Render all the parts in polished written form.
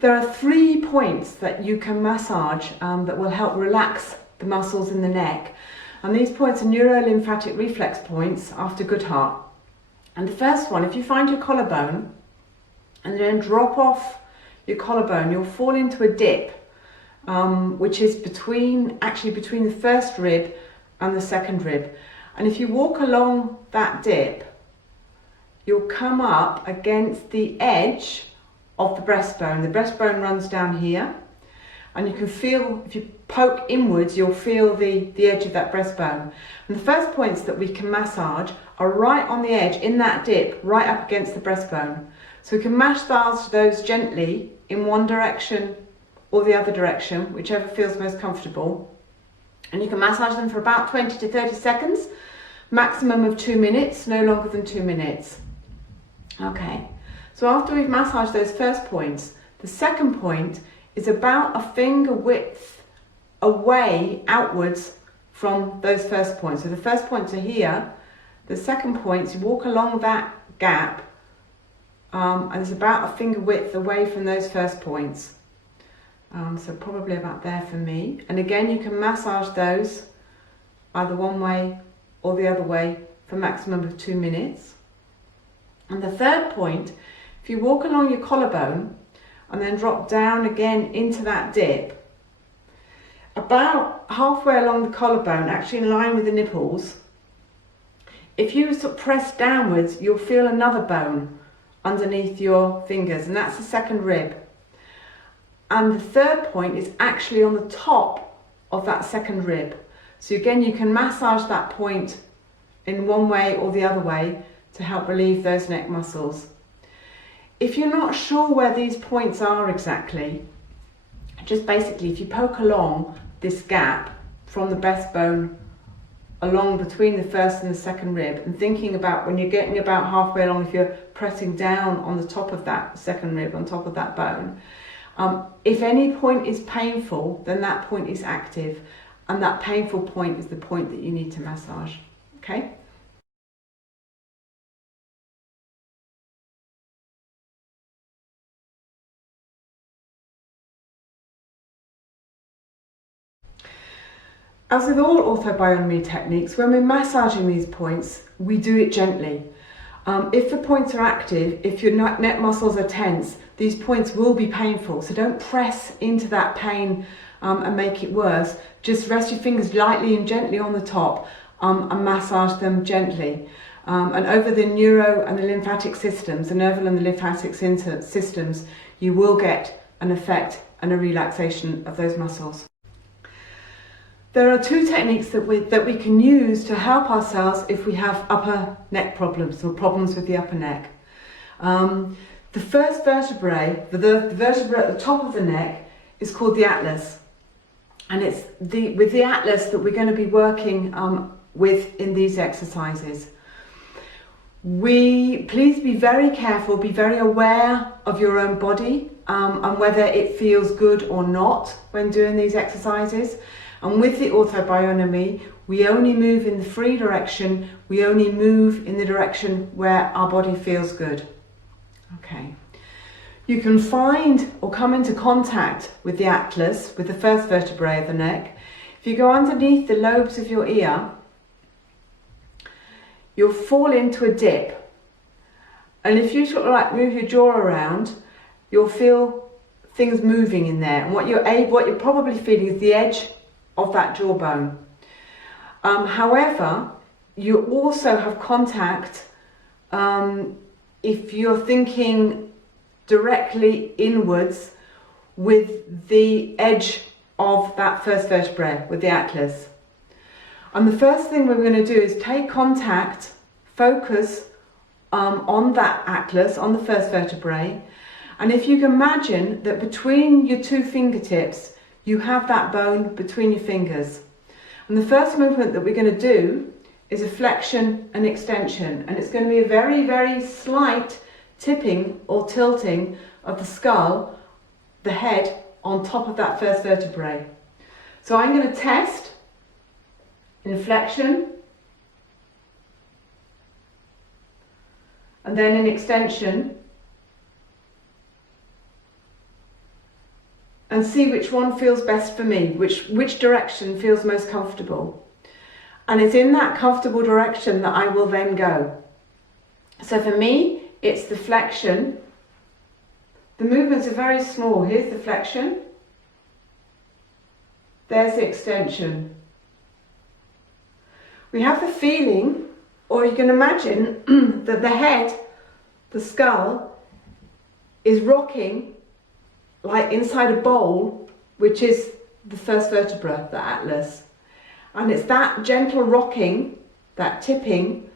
There are 3 points that you can massage that will help relax the muscles in the neck. And these points are neurolymphatic reflex points after good heart. And the first one, if you find your collarbone and then drop off your collarbone, you'll fall into a dip, which is between the first rib and the second rib. And if you walk along that dip, you'll come up against the edge of the breastbone. The breastbone runs down here, and you can feel, if you poke inwards, you'll feel the edge of that breastbone. And the first points that we can massage are right on the edge, in that dip, right up against the breastbone. So we can massage those gently in one direction or the other direction, whichever feels most comfortable. And you can massage them for about 20 to 30 seconds, maximum of 2 minutes, no longer than 2 minutes. Okay, so after we've massaged those first points, the second point is about a finger width away outwards from those first points. So the first points are here, the second points, you walk along that gap, and it's about a finger width away from those first points. So probably about there for me. And again, you can massage those either one way or the other way for a maximum of 2 minutes. And the third point, if you walk along your collarbone and then drop down again into that dip, about halfway along the collarbone, actually in line with the nipples, if you sort of press downwards, you'll feel another bone underneath your fingers, and that's the second rib. And the third point is actually on the top of that second rib. So again, you can massage that point in one way or the other way to help relieve those neck muscles. If you're not sure where these points are exactly, just basically if you poke along this gap from the breastbone along between the first and the second rib, and thinking about when you're getting about halfway along, if you're pressing down on the top of that second rib, on top of that bone, if any point is painful, then that point is active, and that painful point is the point that you need to massage. Okay? As with all ortho-bionomy techniques, when we're massaging these points, we do it gently. If the points are active, if your neck muscles are tense, these points will be painful. So don't press into that pain and make it worse. Just rest your fingers lightly and gently on the top and massage them gently. And over the neuro and the lymphatic systems, the nerval and the lymphatic systems, you will get an effect and a relaxation of those muscles. There are 2 techniques that we can use to help ourselves if we have upper neck problems or problems with the upper neck. The first vertebrae, the vertebra at the top of the neck, is called the atlas. And it's with the atlas that we're going to be working with in these exercises. Please be very careful, be very aware of your own body and whether it feels good or not when doing these exercises. And with the ortho-bionomy, we only move in the free direction, we only move in the direction where our body feels good. Okay. You can find or come into contact with the atlas, with the first vertebrae of the neck. If you go underneath the lobes of your ear, you'll fall into a dip. And if you sort of like move your jaw around, you'll feel things moving in there. And what you're probably feeling is the edge of that jawbone. However, you also have contact if you're thinking directly inwards with the edge of that first vertebrae, with the atlas. And the first thing we're going to do is take contact, focus on that atlas, on the first vertebrae. And if you can imagine that between your 2 fingertips, you have that bone between your fingers. And the first movement that we're going to do is a flexion and extension. And it's going to be a very, very slight tipping or tilting of the skull, the head, on top of that first vertebrae. So I'm going to test in flexion and then in extension. and see which one feels best for me, which direction feels most comfortable. And it's in that comfortable direction that I will then go. So for me, it's the flexion. The movements are very small. Here's the flexion. There's the extension. We have the feeling, or you can imagine, that the head, the skull, is rocking like inside a bowl, which is the first vertebra, the atlas. And it's that gentle rocking, that tipping,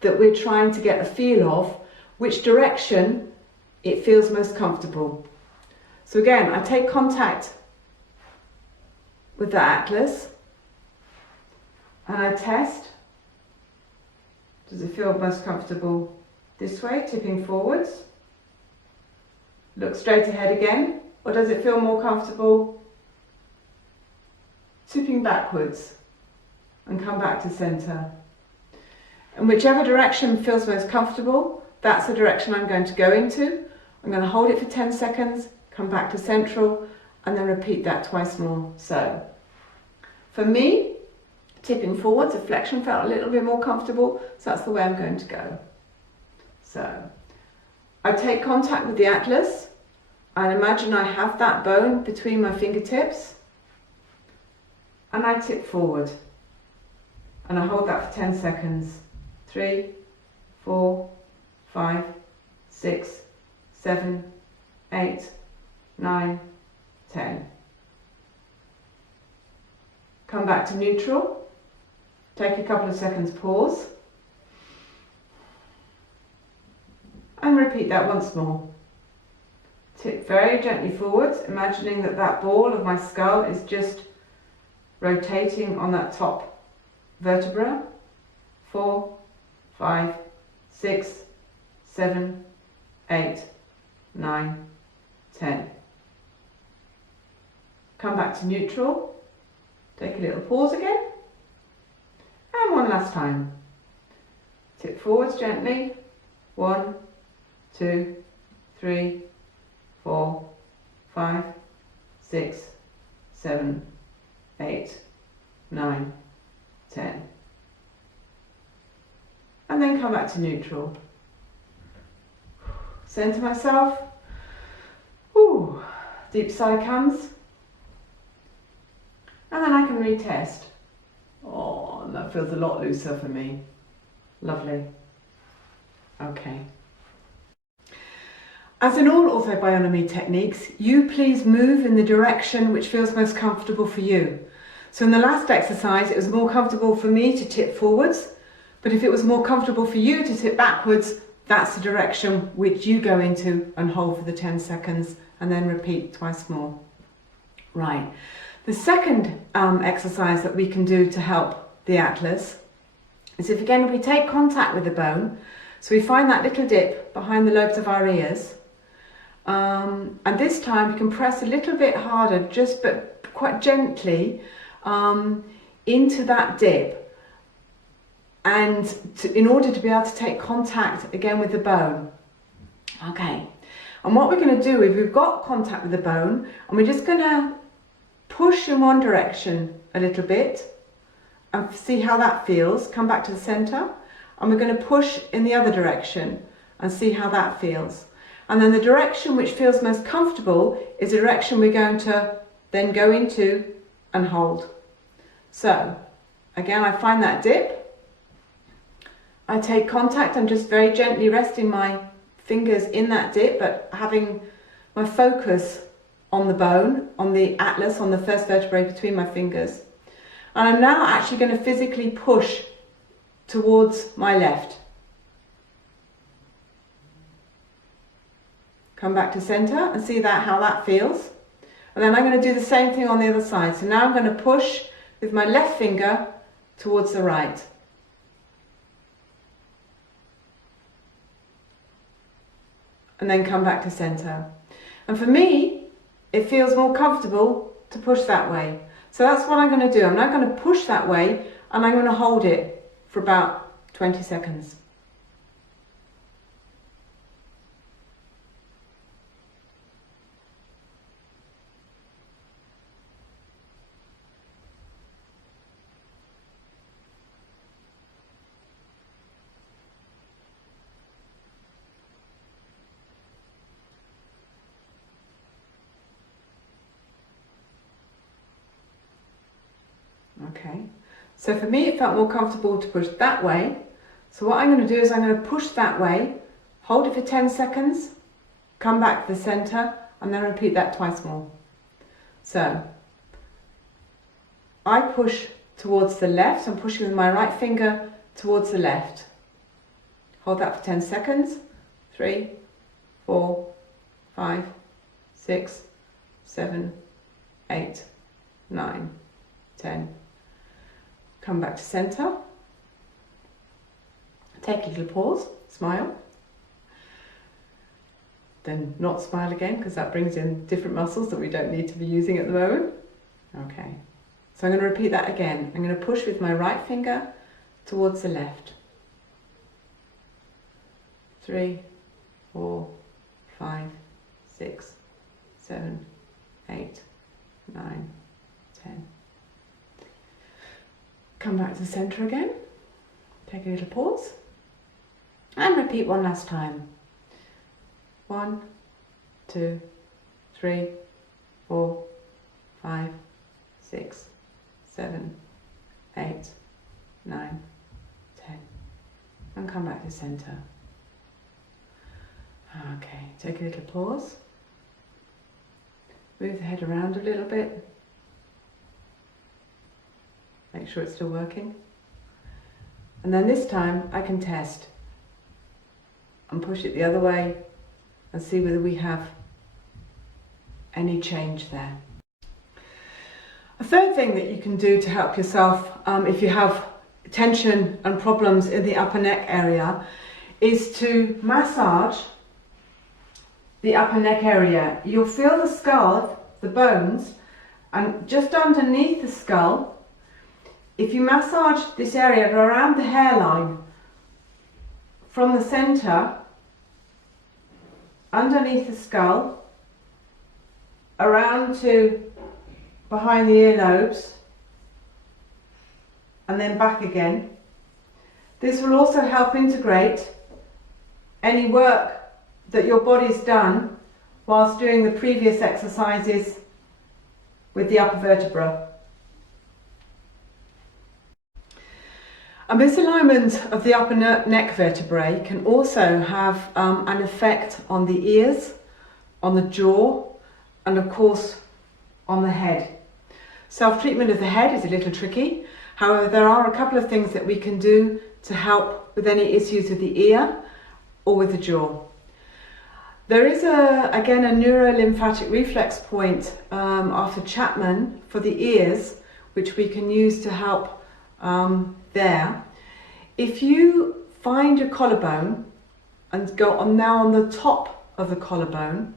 that we're trying to get a feel of, which direction it feels most comfortable. So again, I take contact with the atlas and I test. Does it feel most comfortable this way, tipping forwards? Look straight ahead again. Or does it feel more comfortable tipping backwards and come back to center? And whichever direction feels most comfortable, that's the direction I'm going to go into. I'm going to hold it for 10 seconds, come back to central, and then repeat that twice more. So, for me, tipping forwards, the flexion felt a little bit more comfortable, so that's the way I'm going to go. So, I take contact with the atlas, and imagine I have that bone between my fingertips, and I tip forward. And I hold that for 10 seconds. 3, 4, 5, 6, 7, 8, 9, 10. Come back to neutral. Take a couple of seconds pause. And repeat that once more. Tip very gently forwards, imagining that that ball of my skull is just rotating on that top vertebra. 4, 5, 6, 7, 8, 9, 10. Come back to neutral. Take a little pause again. And one last time. Tip forwards gently. 1, 2, 3, 4, 5, 6, 7, 8, 9, 10. And then come back to neutral. Center myself. Ooh, deep sigh comes. And then I can retest. Oh, and that feels a lot looser for me. Lovely. Okay. As in all ortho-bionomy techniques, you please move in the direction which feels most comfortable for you. So in the last exercise, it was more comfortable for me to tip forwards, but if it was more comfortable for you to tip backwards, that's the direction which you go into and hold for the 10 seconds and then repeat twice more. Right. The second exercise that we can do to help the atlas is if again we take contact with the bone, so we find that little dip behind the lobes of our ears, and this time we can press a little bit harder, just but quite gently, into that dip, and in order to be able to take contact again with the bone. Okay, and what we're going to do is we've got contact with the bone, and we're just going to push in one direction a little bit and see how that feels. Come back to the center, and we're going to push in the other direction and see how that feels. And then the direction which feels most comfortable is the direction we're going to then go into and hold. So again, I find that dip. I take contact. I'm just very gently resting my fingers in that dip, but having my focus on the bone, on the atlas, on the first vertebrae between my fingers. And I'm now actually going to physically push towards my left. Come back to center and see how that feels. And then I'm going to do the same thing on the other side. So now I'm going to push with my left finger towards the right. And then come back to center. And for me, it feels more comfortable to push that way. So that's what I'm going to do. I'm now going to push that way, and I'm going to hold it for about 20 seconds. Okay, so for me it felt more comfortable to push that way. So what I'm going to do is I'm going to push that way, hold it for 10 seconds, come back to the centre, and then repeat that twice more. So I push towards the left, so I'm pushing with my right finger towards the left. Hold that for 10 seconds. 3, 4, 5, 6, 7, 8, 9, 10. Come back to centre. Take a little pause, smile. Then not smile again, because that brings in different muscles that we don't need to be using at the moment. Okay, so I'm going to repeat that again. I'm going to push with my right finger towards the left. 3, 4, 5, 6, 7, 8, 9, 10. Come back to the centre again. Take a little pause. And repeat one last time. 1, 2, 3, 4, 5, 6, 7, 8, 9, 10. And come back to centre. Okay, take a little pause. Move the head around a little bit. Make sure it's still working. And then this time I can test and push it the other way and see whether we have any change there. A third thing that you can do to help yourself if you have tension and problems in the upper neck area is to massage the upper neck area. You'll feel the skull, the bones, and just underneath the skull, if you massage this area around the hairline from the centre, underneath the skull, around to behind the earlobes, and then back again. This will also help integrate any work that your body's done whilst doing the previous exercises with the upper vertebra. A misalignment of the upper neck vertebrae can also have an effect on the ears, on the jaw, and of course on the head. Self-treatment of the head is a little tricky. However, there are a couple of things that we can do to help with any issues with the ear or with the jaw. There is again a neurolymphatic reflex point after Chapman for the ears, which we can use to help there. If you find your collarbone and go on now on the top of the collarbone,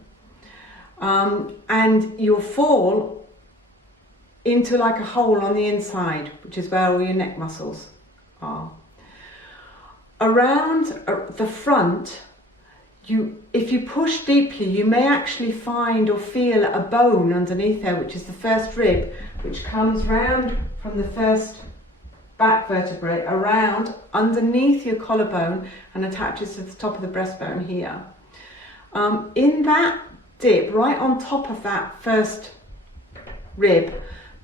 and you'll fall into like a hole on the inside, which is where all your neck muscles are. Around the front, if you push deeply, you may actually find or feel a bone underneath there, which is the first rib, which comes round from the first back vertebrae around underneath your collarbone and attaches to the top of the breastbone here. In that dip, right on top of that first rib,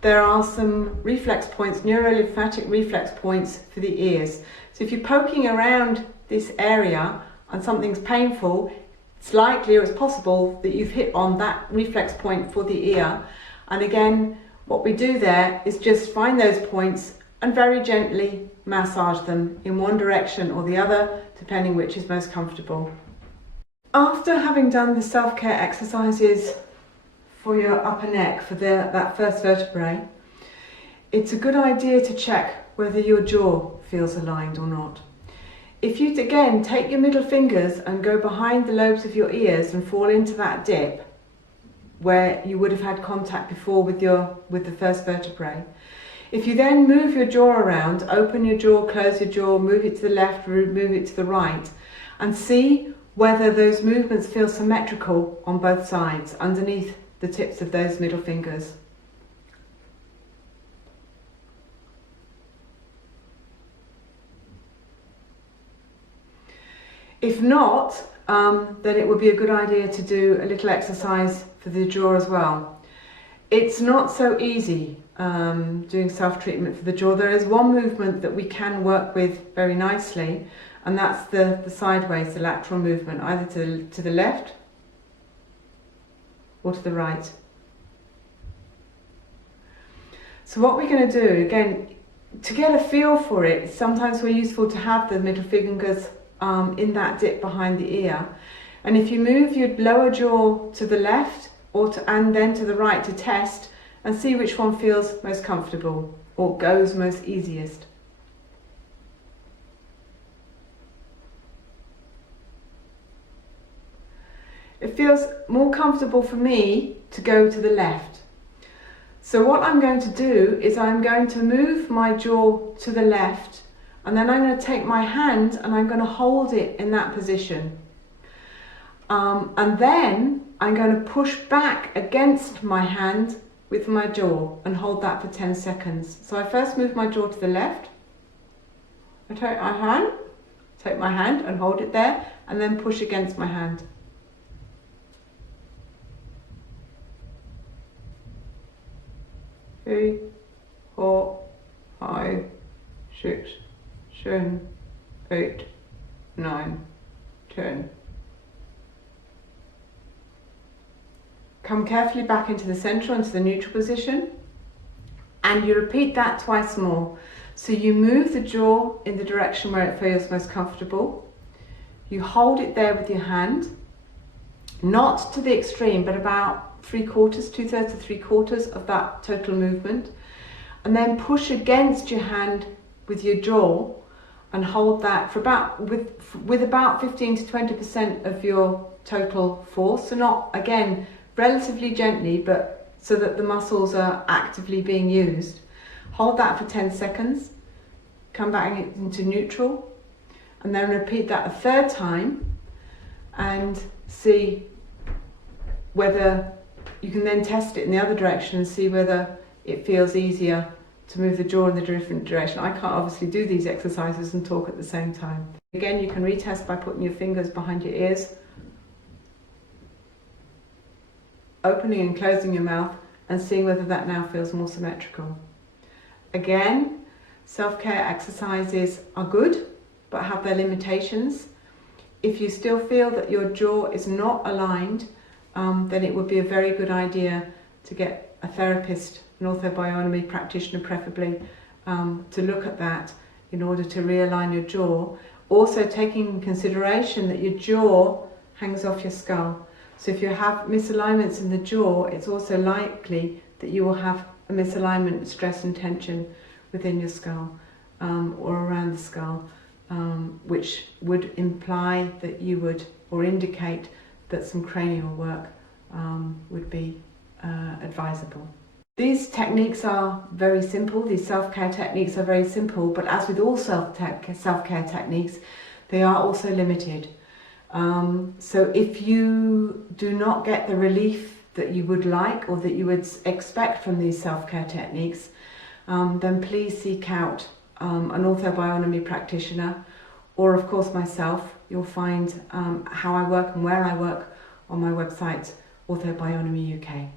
there are some reflex points, neurolymphatic reflex points for the ears. So if you're poking around this area and something's painful, it's likely or it's possible that you've hit on that reflex point for the ear. And again, what we do there is just find those points and very gently massage them in one direction or the other, depending which is most comfortable. After having done the self-care exercises for your upper neck, for that first vertebrae, it's a good idea to check whether your jaw feels aligned or not. If you again take your middle fingers and go behind the lobes of your ears and fall into that dip where you would have had contact before with the first vertebrae, if you then move your jaw around, open your jaw, close your jaw, move it to the left, move it to the right, and see whether those movements feel symmetrical on both sides underneath the tips of those middle fingers. If not, then it would be a good idea to do a little exercise for the jaw as well. It's not so easy doing self-treatment for the jaw, there is one movement that we can work with very nicely, and that's the sideways, the lateral movement, either to the left or to the right. So what we're going to do, again, to get a feel for it, sometimes we're useful to have the middle fingers in that dip behind the ear. And if you move your lower jaw to the left and then to the right to test, and see which one feels most comfortable or goes most easiest. It feels more comfortable for me to go to the left. So what I'm going to do is I'm going to move my jaw to the left, and then I'm going to take my hand and I'm going to hold it in that position. And then I'm going to push back against my hand with my jaw and hold that for 10 seconds. So I first move my jaw to the left, I take my hand and hold it there, and then push against my hand. Three, 4, 5, 6, 7, 8, 9, 10. Come carefully back into the centre, into the neutral position, and you repeat that twice more. So you move the jaw in the direction where it feels most comfortable. You hold it there with your hand, not to the extreme, but about 3/4, 2/3 to 3/4 of that total movement, and then push against your hand with your jaw and hold that for with about 15 to 20% of your total force. So not, again, relatively gently, but so that the muscles are actively being used. Hold that for 10 seconds, come back into neutral, and then repeat that a third time and see whether you can then test it in the other direction and see whether it feels easier to move the jaw in the different direction. I can't obviously do these exercises and talk at the same time. Again, you can retest by putting your fingers behind your ears, opening and closing your mouth, and seeing whether that now feels more symmetrical. Again, self-care exercises are good, but have their limitations. If you still feel that your jaw is not aligned, then it would be a very good idea to get a therapist, an ortho-bionomy practitioner preferably, to look at that in order to realign your jaw. Also taking in consideration that your jaw hangs off your skull. So if you have misalignments in the jaw, it's also likely that you will have a misalignment, stress and tension within your skull or around the skull, which would imply that you would, or indicate that some cranial work would be advisable. These techniques are very simple, these self-care techniques are very simple, but as with all self-care techniques, they are also limited. So if you do not get the relief that you would like or that you would expect from these self-care techniques, then please seek out an ortho-bionomy practitioner, or of course myself. You'll find how I work and where I work on my website, Ortho-Bionomy UK.